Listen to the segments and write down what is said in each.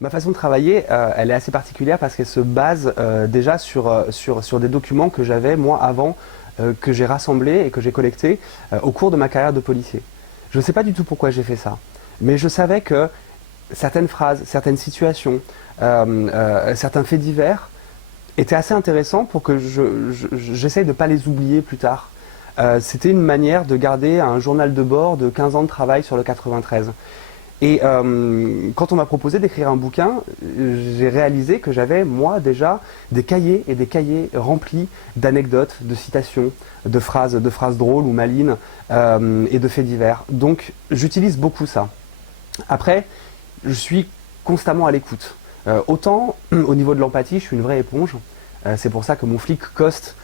Ma façon de travailler, elle est assez particulière parce qu'elle se base déjà sur des documents que j'avais moi avant, que j'ai rassemblés et que j'ai collectés au cours de ma carrière de policier. Je ne sais pas du tout pourquoi j'ai fait ça, mais je savais que certaines phrases, certaines situations, certains faits divers étaient assez intéressants pour que j'essaye de ne pas les oublier plus tard. C'était une manière de garder un journal de bord de 15 ans de travail sur le 93. Et quand on m'a proposé d'écrire un bouquin, j'ai réalisé que j'avais, moi, déjà, des cahiers et des cahiers remplis d'anecdotes, de citations, de phrases drôles ou malines et de faits divers. Donc, j'utilise beaucoup ça. Après, je suis constamment à l'écoute. Autant, au niveau de l'empathie, je suis une vraie éponge. C'est pour ça que mon flic Coste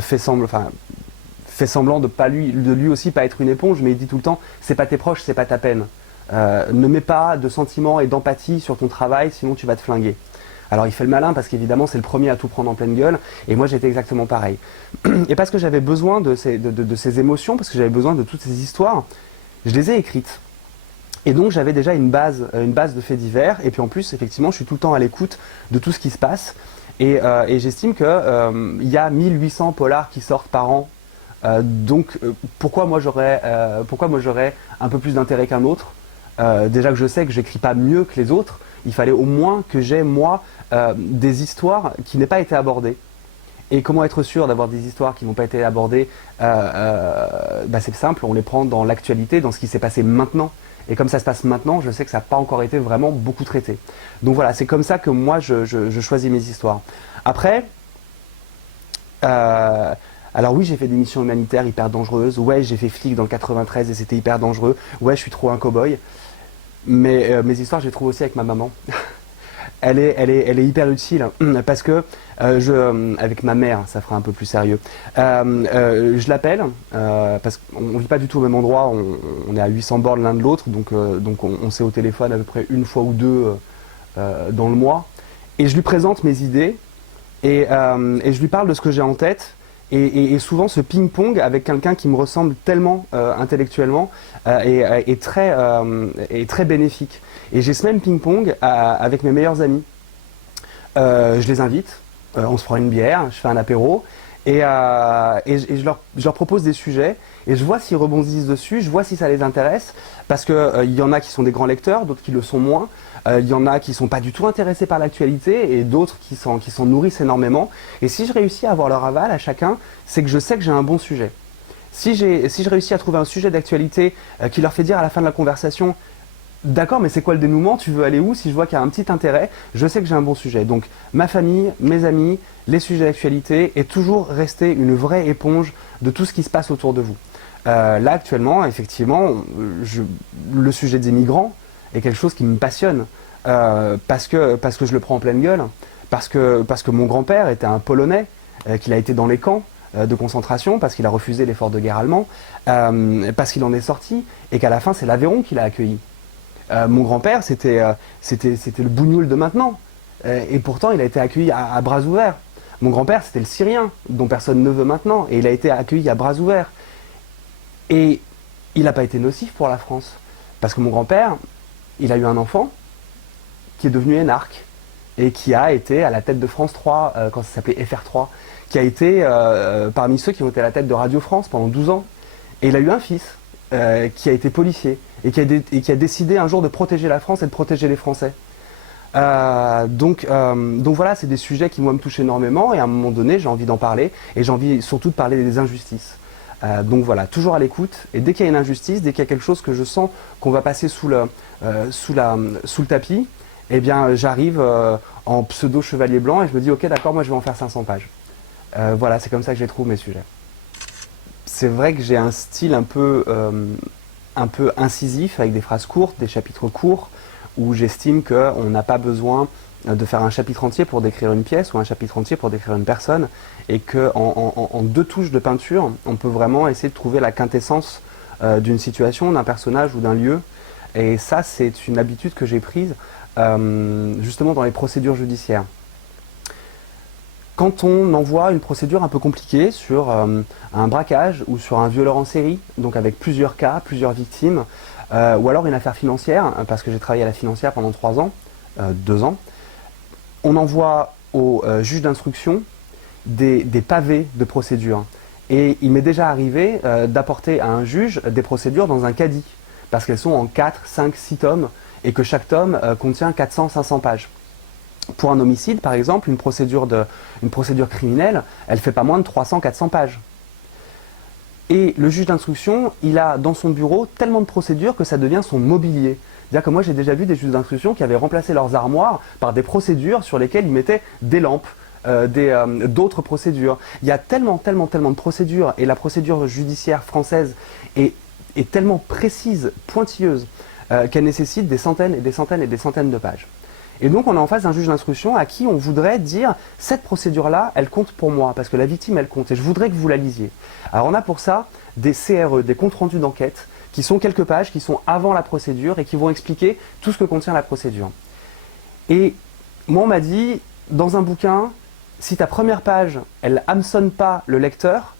fait semblant de lui aussi pas être une éponge, mais il dit tout le temps, c'est pas tes proches, c'est pas ta peine. Ne mets pas de sentiments et d'empathie sur ton travail, sinon tu vas te flinguer. Alors il fait le malin parce qu'évidemment c'est le premier à tout prendre en pleine gueule, et moi j'étais exactement pareil. Et parce que j'avais besoin de ces émotions, parce que j'avais besoin de toutes ces histoires, je les ai écrites. Et donc j'avais déjà une base de faits divers, et puis en plus effectivement je suis tout le temps à l'écoute de tout ce qui se passe, et j'estime qu'il y a 1800 polars qui sortent par an, donc pourquoi moi j'aurais un peu plus d'intérêt qu'un autre? Déjà que je sais que j'écris pas mieux que les autres, il fallait au moins que j'ai moi des histoires qui n'aient pas été abordées. Et comment être sûr d'avoir des histoires qui n'ont pas été abordées? C'est simple, on les prend dans l'actualité, dans ce qui s'est passé maintenant. Et comme ça se passe maintenant, je sais que ça n'a pas encore été vraiment beaucoup traité. Donc voilà, c'est comme ça que moi je choisis mes histoires. Après, alors oui, j'ai fait des missions humanitaires hyper dangereuses. Ouais, j'ai fait flic dans le 93 et c'était hyper dangereux. Ouais, je suis trop un cow-boy. Mais mes histoires, je les trouve aussi avec ma maman. Elle est hyper utile parce que avec ma mère, ça fera un peu plus sérieux. Je l'appelle parce qu'on ne vit pas du tout au même endroit. On est à 800 bornes l'un de l'autre, donc on s'est au téléphone à peu près une fois ou deux dans le mois. Et je lui présente mes idées et je lui parle de ce que j'ai en tête. Et souvent ce ping-pong avec quelqu'un qui me ressemble tellement intellectuellement est très bénéfique. Et j'ai ce même ping-pong avec mes meilleurs amis. Je les invite, on se prend une bière, je fais un apéro, et je leur propose des sujets, et je vois s'ils rebondissent dessus, je vois si ça les intéresse, parce qu'il y en a qui sont des grands lecteurs, d'autres qui le sont moins. Il y en a qui ne sont pas du tout intéressés par l'actualité et d'autres qui s'en nourrissent énormément. Et si je réussis à avoir leur aval à chacun, c'est que je sais que j'ai un bon sujet. Si je réussis à trouver un sujet d'actualité qui leur fait dire à la fin de la conversation « D'accord, mais c'est quoi le dénouement? Tu veux aller où ?» Si je vois qu'il y a un petit intérêt, je sais que j'ai un bon sujet. Donc ma famille, mes amis, les sujets d'actualité, et toujours rester une vraie éponge de tout ce qui se passe autour de vous. Là actuellement, effectivement, le sujet des migrants est quelque chose qui me passionne parce que je le prends en pleine gueule, parce que mon grand-père était un Polonais, qu'il a été dans les camps de concentration, parce qu'il a refusé l'effort de guerre allemand, parce qu'il en est sorti, et qu'à la fin c'est l'Aveyron qui l'a accueilli. Mon grand-père c'était le bougnoul de maintenant, et pourtant il a été accueilli à bras ouverts. Mon grand-père c'était le Syrien, dont personne ne veut maintenant, et il a été accueilli à bras ouverts. Et il n'a pas été nocif pour la France, parce que mon grand-père, il a eu un enfant qui est devenu énarque et qui a été à la tête de France 3 quand ça s'appelait FR3, qui a été parmi ceux qui ont été à la tête de Radio France pendant 12 ans. Et il a eu un fils qui a été policier et qui a décidé un jour de protéger la France et de protéger les Français. Donc voilà, c'est des sujets qui moi me touchent énormément, et à un moment donné j'ai envie d'en parler, et j'ai envie surtout de parler des injustices. Donc voilà, toujours à l'écoute, et dès qu'il y a une injustice, dès qu'il y a quelque chose que je sens qu'on va passer sous le tapis, eh bien j'arrive en pseudo chevalier blanc et je me dis ok d'accord, moi je vais en faire 500 pages. Voilà, c'est comme ça que je les trouve mes sujets. C'est vrai que j'ai un style un peu incisif, avec des phrases courtes, des chapitres courts, où j'estime qu'on n'a pas besoin de faire un chapitre entier pour décrire une pièce ou un chapitre entier pour décrire une personne, et qu'en deux touches de peinture, on peut vraiment essayer de trouver la quintessence d'une situation, d'un personnage ou d'un lieu. Et ça, c'est une habitude que j'ai prise justement dans les procédures judiciaires. Quand on envoie une procédure un peu compliquée sur un braquage ou sur un violeur en série, donc avec plusieurs cas, plusieurs victimes, ou alors une affaire financière, parce que j'ai travaillé à la financière pendant 3 ans, 2 ans, on envoie au juge d'instruction des pavés de procédure. Et il m'est déjà arrivé d'apporter à un juge des procédures dans un caddie, parce qu'elles sont en 4, 5, 6 tomes, et que chaque tome contient 400, 500 pages. Pour un homicide, par exemple, une procédure criminelle, elle ne fait pas moins de 300, 400 pages. Et le juge d'instruction, il a dans son bureau tellement de procédures que ça devient son mobilier. C'est-à-dire que moi, j'ai déjà vu des juges d'instruction qui avaient remplacé leurs armoires par des procédures sur lesquelles ils mettaient des lampes, d'autres procédures. Il y a tellement de procédures, et la procédure judiciaire française est tellement précise, pointilleuse, qu'elle nécessite des centaines et des centaines et des centaines de pages. Et donc on est en face d'un juge d'instruction à qui on voudrait dire cette procédure-là, elle compte pour moi, parce que la victime, elle compte, et je voudrais que vous la lisiez. Alors on a pour ça des CRE, des comptes rendus d'enquête, qui sont quelques pages, qui sont avant la procédure et qui vont expliquer tout ce que contient la procédure. Et moi on m'a dit, dans un bouquin, si ta première page, elle hameçonne pas le lecteur,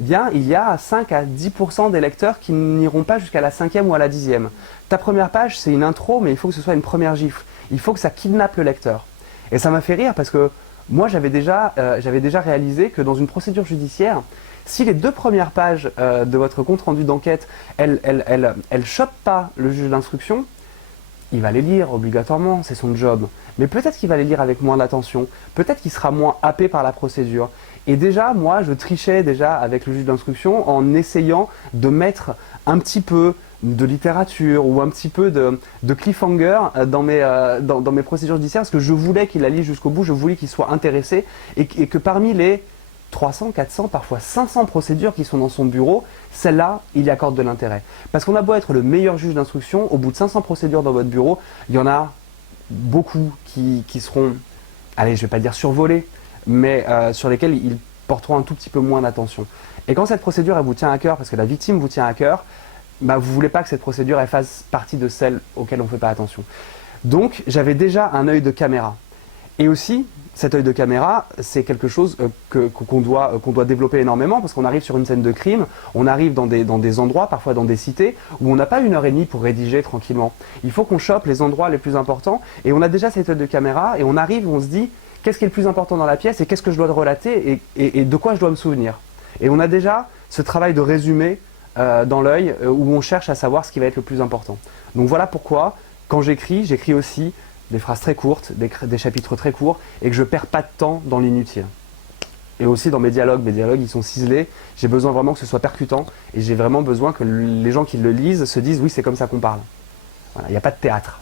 eh bien, il y a 5 à 10% des lecteurs qui n'iront pas jusqu'à la 5e ou à la 10e. Ta première page, c'est une intro, mais il faut que ce soit une première gifle. Il faut que ça kidnappe le lecteur. Et ça m'a fait rire parce que moi, j'avais déjà réalisé que dans une procédure judiciaire, si les 2 premières pages de votre compte-rendu d'enquête, elles chopent pas le juge d'instruction, il va les lire obligatoirement, c'est son job. Mais peut-être qu'il va les lire avec moins d'attention, peut-être qu'il sera moins happé par la procédure. Et déjà, moi, je trichais déjà avec le juge d'instruction en essayant de mettre un petit peu de littérature ou un petit peu de cliffhanger dans mes procédures judiciaires parce que je voulais qu'il la lise jusqu'au bout, je voulais qu'il soit intéressé et que parmi les 300, 400, parfois 500 procédures qui sont dans son bureau, celle-là, il y accorde de l'intérêt. Parce qu'on a beau être le meilleur juge d'instruction, au bout de 500 procédures dans votre bureau, il y en a beaucoup qui seront, allez, je ne vais pas dire survolées, mais sur lesquelles ils porteront un tout petit peu moins d'attention. Et quand cette procédure, elle vous tient à cœur, parce que la victime vous tient à cœur, bah, vous ne voulez pas que cette procédure elle fasse partie de celles auxquelles on ne fait pas attention. Donc, j'avais déjà un œil de caméra. Et aussi, cet œil de caméra, c'est quelque chose qu'on doit développer énormément parce qu'on arrive sur une scène de crime, on arrive dans des endroits, parfois dans des cités, où on n'a pas 1h30 pour rédiger tranquillement. Il faut qu'on chope les endroits les plus importants et on a déjà cet œil de caméra et on arrive, on se dit qu'est-ce qui est le plus important dans la pièce et qu'est-ce que je dois relater et de quoi je dois me souvenir. Et on a déjà ce travail de résumé dans l'œil où on cherche à savoir ce qui va être le plus important. Donc voilà pourquoi, quand j'écris aussi des phrases très courtes, des chapitres très courts, et que je ne perds pas de temps dans l'inutile. Et aussi dans mes dialogues ils sont ciselés, j'ai besoin vraiment que ce soit percutant, et j'ai vraiment besoin que les gens qui le lisent se disent oui c'est comme ça qu'on parle. Voilà, il n'y a pas de théâtre.